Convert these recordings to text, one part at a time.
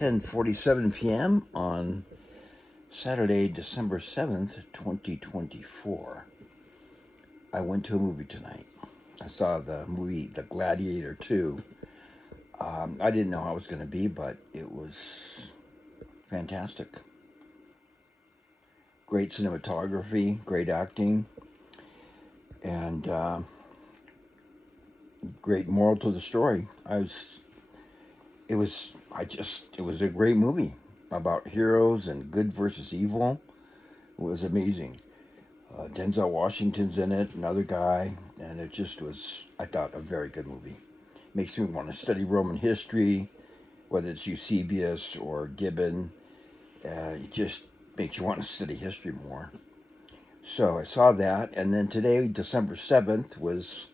10:47 p.m. on Saturday, December 7th, 2024. I went to a movie tonight. I saw the movie The Gladiator 2. I didn't know how it was going to be, but it was fantastic. Great cinematography, great acting, and great moral to the story. It was a great movie about heroes and good versus evil. It was amazing. Denzel Washington's in it, another guy, and it just was, I thought, a very good movie. Makes me want to study Roman history, whether it's Eusebius or Gibbon. It just makes you want to study history more. So I saw that, and then today, December 7th, was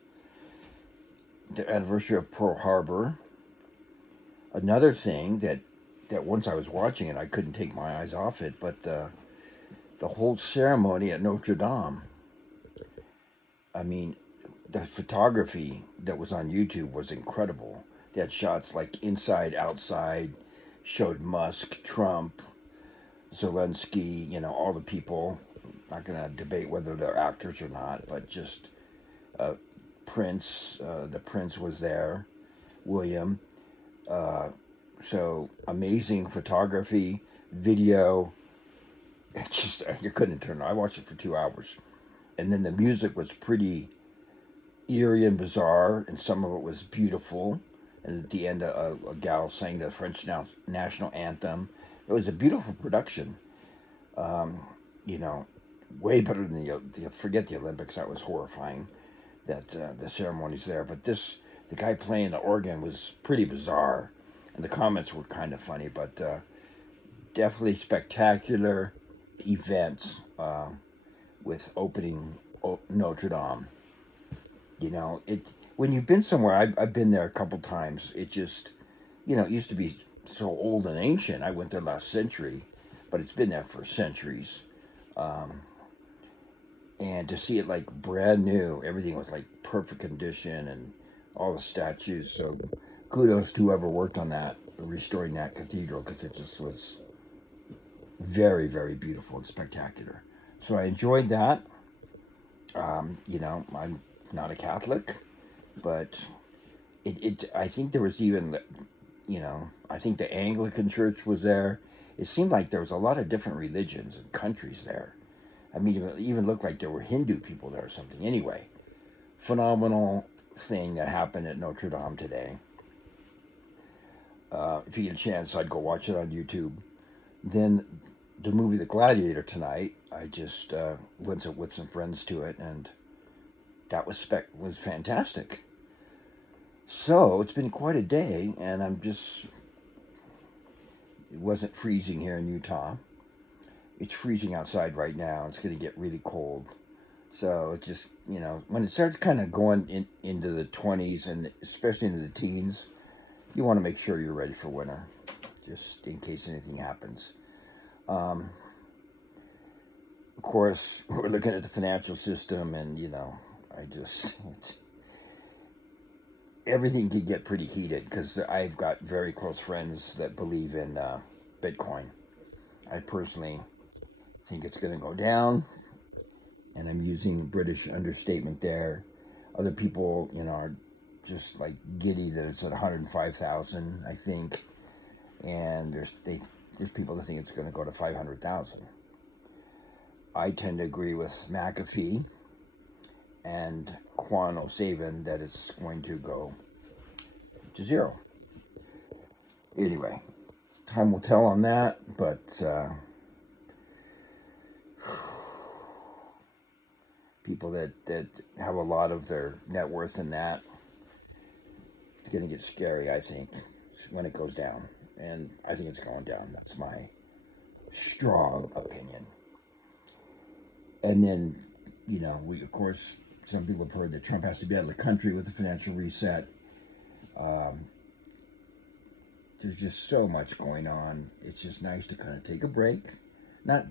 the anniversary of Pearl Harbor. Another thing that once I was watching it, I couldn't take my eyes off it, but the whole ceremony at Notre Dame. I mean, the photography that was on YouTube was incredible. They had shots like inside, outside, showed Musk, Trump, Zelensky, all the people. Not going to debate whether they're actors or not, but just Prince, the Prince was there, William. So amazing photography, video. It's just, you couldn't turn it on. I watched it for 2 hours. And then the music was pretty eerie and bizarre, and some of it was beautiful. And at the end, a gal sang the French national anthem. It was a beautiful production. Way better than forget the Olympics. That was horrifying, that the ceremonies there. But the guy playing the organ was pretty bizarre. And the comments were kind of funny, but definitely spectacular events with opening Notre Dame. When you've been somewhere, I've been there a couple times. It just, it used to be so old and ancient. I went there last century, but it's been there for centuries. And to see it like brand new, everything was like perfect condition and all the statues. So kudos to whoever worked on that, restoring that cathedral, because it just was very, very beautiful and spectacular. So I enjoyed that. I'm not a Catholic, but I think there was even, I think the Anglican Church was there. It seemed like there was a lot of different religions and countries there. I mean, it even looked like there were Hindu people there or something. Anyway, phenomenal thing that happened at Notre Dame today. If you get a chance, I'd go watch it on YouTube. Then the movie The Gladiator tonight, I just went with some friends to it, and that was fantastic. So it's been quite a day, and it wasn't freezing here in Utah. It's freezing outside right now. It's going to get really cold. So it just, when it starts kind of going into the 20s and especially into the teens, you want to make sure you're ready for winter, just in case anything happens. Of course, we're looking at the financial system, and, everything can get pretty heated, because I've got very close friends that believe in Bitcoin. I personally think it's going to go down, and I'm using British understatement there. Other people, are just like giddy that it's at 105,000, I think, and there's people that think it's going to go to 500,000. I tend to agree with McAfee and Quan O'Saven that it's going to go to zero. Anyway, time will tell on that, but people that have a lot of their net worth in that, it's going to get scary, I think, when it goes down. And I think it's going down. That's my strong opinion. And then, of course, some people have heard that Trump has to be out of the country with the financial reset. There's just so much going on. It's just nice to kind of take a break. Not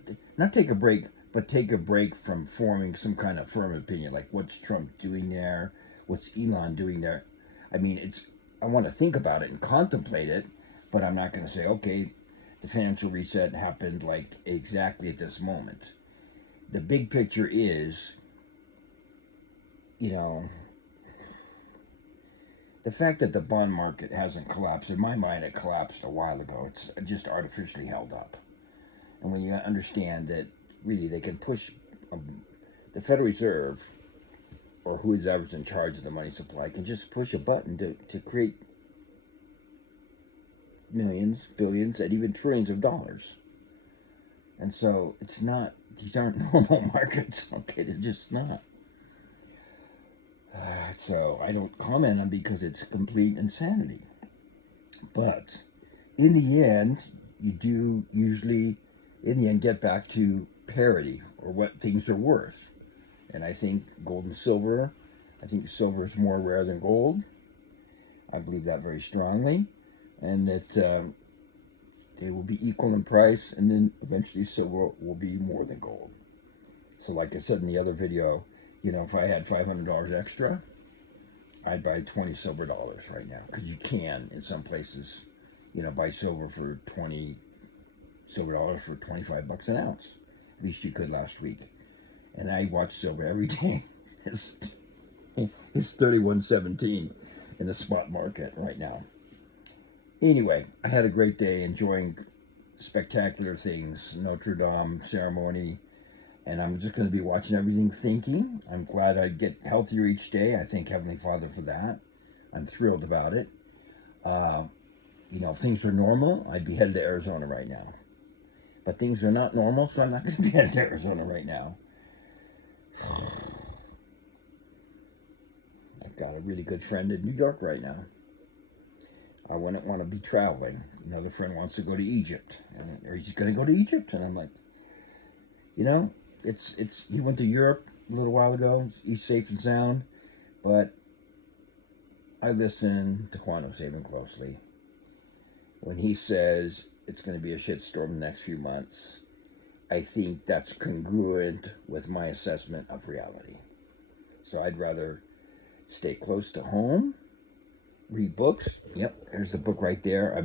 take a break, but take a break from forming some kind of firm opinion. Like, what's Trump doing there? What's Elon doing there? I mean, I want to think about it and contemplate it, But I'm not going to say, okay, the financial reset happened like exactly at this moment. The big picture is, you know, the fact that the bond market hasn't collapsed, in my mind, it collapsed a while ago. It's just artificially held up. And when you understand that really they can push the Federal Reserve or whoever's in charge of the money supply can just push a button to create millions, billions, and even trillions of dollars. And so it's not, these aren't normal markets, okay? They're just not. So I don't comment on because it's complete insanity. But in the end, you do usually, in the end, get back to parity or what things are worth. And I think gold and silver, I think silver is more rare than gold. I believe that very strongly. And that they will be equal in price, and then eventually silver will be more than gold. So like I said in the other video, if I had $500 extra, I'd buy 20 silver dollars right now, because you can in some places, buy silver for 20 silver dollars for $25 an ounce. At least you could last week. And I watch silver every day. It's 31.17 in the spot market right now. Anyway, I had a great day enjoying spectacular things, Notre Dame ceremony, and I'm just going to be watching everything thinking. I'm glad I get healthier each day. I thank Heavenly Father for that. I'm thrilled about it. If things were normal, I'd be headed to Arizona right now. But things are not normal, so I'm not going to be headed to Arizona right now. I've got a really good friend in New York right now. I wouldn't want to be traveling. Another friend wants to go to Egypt. Or he's going to go to Egypt. And I'm like, he went to Europe a little while ago. He's safe and sound. But I listen to Quantum Saving closely. When he says it's going to be a shitstorm the next few months, I think that's congruent with my assessment of reality. So I'd rather stay close to home, read books. Yep, there's the book right there.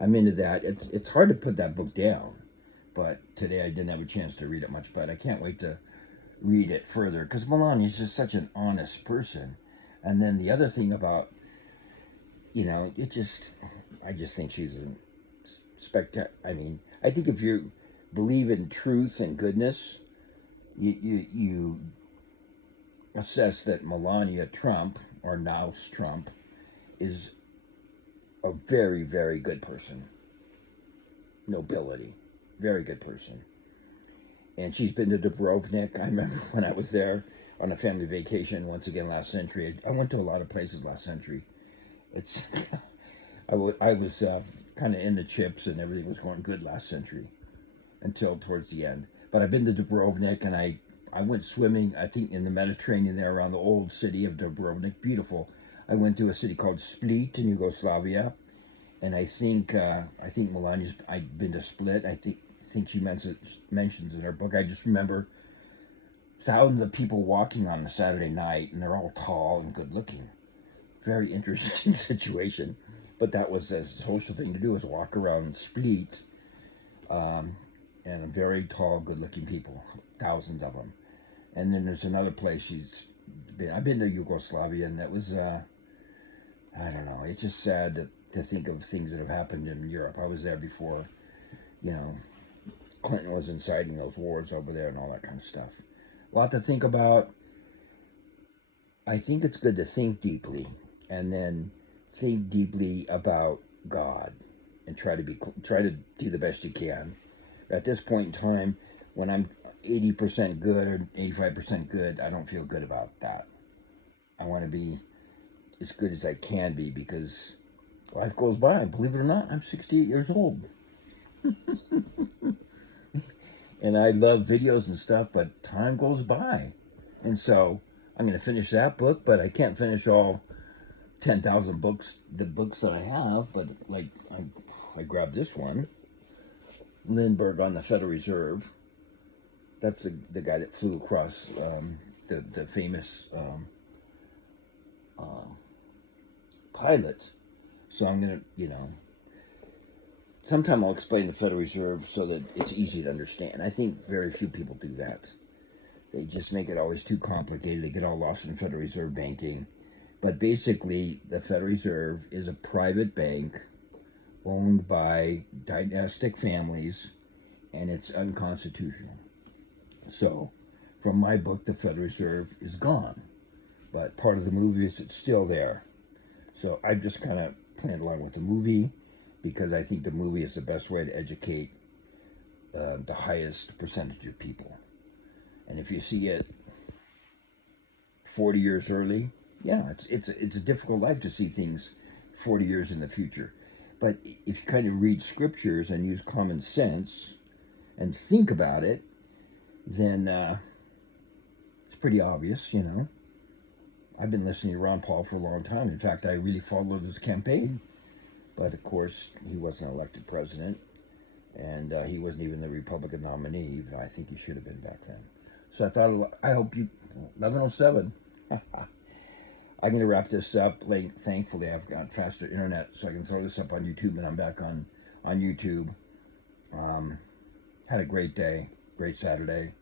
I'm into that. It's hard to put that book down, but today I didn't have a chance to read it much, but I can't wait to read it further, because Melania's just such an honest person. And then the other thing about, I just think she's a spectacular. I think if you believe in truth and goodness, you assess that Melania Trump, or Naus Trump, is a very, very good person. Nobility. Very good person. And she's been to Dubrovnik. I remember when I was there on a family vacation once again last century. I went to a lot of places last century. I was kind of in the chips, and everything was going good last century until towards the end. But I've been to Dubrovnik, and I went swimming, I think, in the Mediterranean there around the old city of Dubrovnik. Beautiful. I went to a city called Split in Yugoslavia, and I think Melania's. I've been to Split. I think she mentions in her book. I just remember thousands of people walking on a Saturday night, and they're all tall and good looking. Very interesting situation, but that was a social thing to do, was walk around Split, and very tall, good looking people, thousands of them. And then there's another place I've been to Yugoslavia, and that was I don't know. It's just sad to think of things that have happened in Europe. I was there before, Clinton was inciting those wars over there and all that kind of stuff. A lot to think about. I think it's good to think deeply, and then think deeply about God, and try to do the best you can. At this point in time, when I'm 80% good or 85% good, I don't feel good about that. I want to be as good as I can be, because life goes by. Believe it or not, I'm 68 years old. And I love videos and stuff, but time goes by. And so I'm going to finish that book, but I can't finish all 10,000 books, the books that I have. But like, I grabbed this one, Lindbergh on the Federal Reserve. That's the guy that flew across the famous pilot. So I'm going to, sometime I'll explain the Federal Reserve so that it's easy to understand. I think very few people do that. They just make it always too complicated. They get all lost in Federal Reserve banking. But basically, the Federal Reserve is a private bank owned by dynastic families, and it's unconstitutional. So, from my book, the Federal Reserve is gone. But part of the movie is it's still there. So I've just kind of played along with the movie because I think the movie is the best way to educate the highest percentage of people. And if you see it 40 years early, yeah, it's a difficult life to see things 40 years in the future. But if you kind of read scriptures and use common sense and think about it, then it's pretty obvious, you know. I've been listening to Ron Paul for a long time. In fact, I really followed his campaign. But of course, he wasn't elected president, and he wasn't even the Republican nominee. Even I think he should have been back then. So I hope you, 11:07. I'm going to wrap this up. Thankfully, I've got faster internet, so I can throw this up on YouTube, and I'm back on YouTube. Had a great day, great Saturday.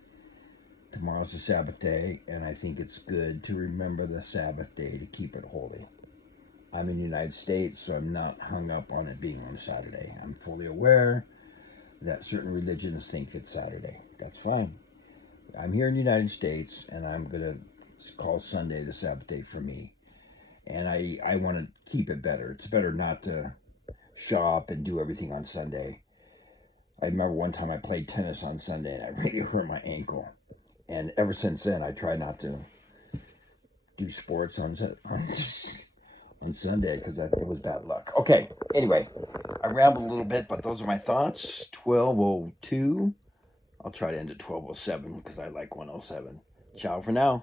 Tomorrow's the Sabbath day, and I think it's good to remember the Sabbath day to keep it holy. I'm in the United States, so I'm not hung up on it being on Saturday. I'm fully aware that certain religions think it's Saturday. That's fine. I'm here in the United States, and I'm going to call Sunday the Sabbath day for me. And I want to keep it better. It's better not to shop and do everything on Sunday. I remember one time I played tennis on Sunday, and I really hurt my ankle. And ever since then, I try not to do sports on Sunday because it was bad luck. Okay, anyway, I rambled a little bit, but those are my thoughts. 12:02. I'll try to end at 12:07 because I like 107. Ciao for now.